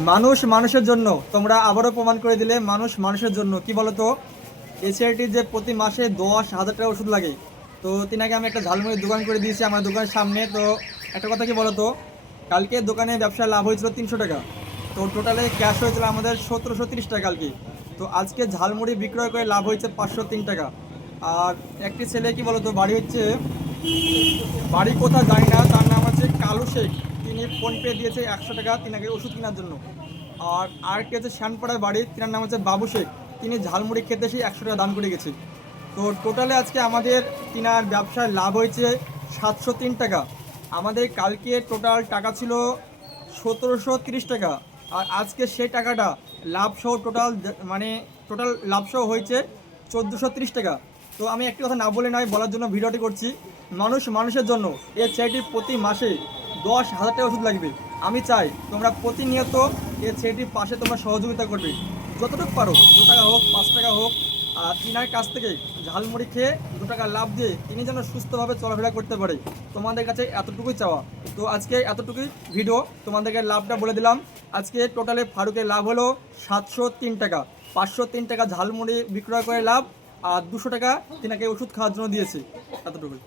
মানুষ মানুষের জন্য, তোমরা আবারও প্রমাণ করে দিলে মানুষ মানুষের জন্য। কি বলতো, এসিআইটি যে প্রতি মাসে 10,000 টাকা ওষুধ লাগে, তো তিনাকে আমি একটা ঝালমুড়ির দোকান করে দিয়েছি আমার দোকানের সামনে। তো একটা কথা কি বলতো, কালকে দোকানে ব্যবসায় লাভ হয়েছিল 300 টাকা, তো টোটালে ক্যাশ হয়েছিল আমাদের 1730 টাকা কালকে। তো আজকে ঝালমুড়ি বিক্রয় করে লাভ হয়েছে 503 টাকা। আর একটি ছেলে কি বলতো, বাড়ি হচ্ছে, বাড়ি কোথাও জানি না, তার নাম হচ্ছে কালু শেখ। তিনি ফোনপে দিয়েছে 100 টাকা তিনাকে ওষুধ কেনার জন্য। আর আরেকটি হচ্ছে শ্যানপাড়ার বাড়ি, তিনার নাম হচ্ছে বাবু শেখ। তিনি ঝালমুড়ি খেতে এসে 100 টাকা দান করে গেছে। তো টোটালে আজকে আমাদের তিনার ব্যবসায় লাভ হয়েছে 703 টাকা। আমাদের কালকে টোটাল টাকা ছিল 1730 টাকা। আর আজকে সেই টাকাটা লাভ সহ টোটাল, মানে টোটাল লাভ সহ হয়েছে 1430 টাকা। তো আমি একটি কথা না বলে নয়, বলার জন্য ভিডিওটি করছি। মানুষ মানুষের জন্য এই ছেলেটি প্রতি মাসে 10,000 টাকা ওষুধ লাগবে। আমি চাই তোমরা প্রতিনিয়ত এই ছেলেটির পাশে তোমরা সহযোগিতা করবে, যতটুকু পারো, 2 টাকা হোক 5 টাকা হোক। আর তিনার কাছ থেকে ঝালমুড়ি খেয়ে 2 টাকা লাভ দিয়ে তিনি যেন সুস্থভাবে চলাফেরা করতে পারে, তোমাদের কাছে এতটুকুই চাওয়া। তো আজকে এতটুকুই ভিডিও, তোমাদেরকে লাভটা বলে দিলাম। আজকে টোটালে ফারুকের লাভ হলো 703 টাকা। 503 টাকা ঝালমুড়ি বিক্রয় করে লাভ, আর 200 টাকা তিনাকে ওষুধ খাওয়ার জন্য দিয়েছে। এতটুকুই।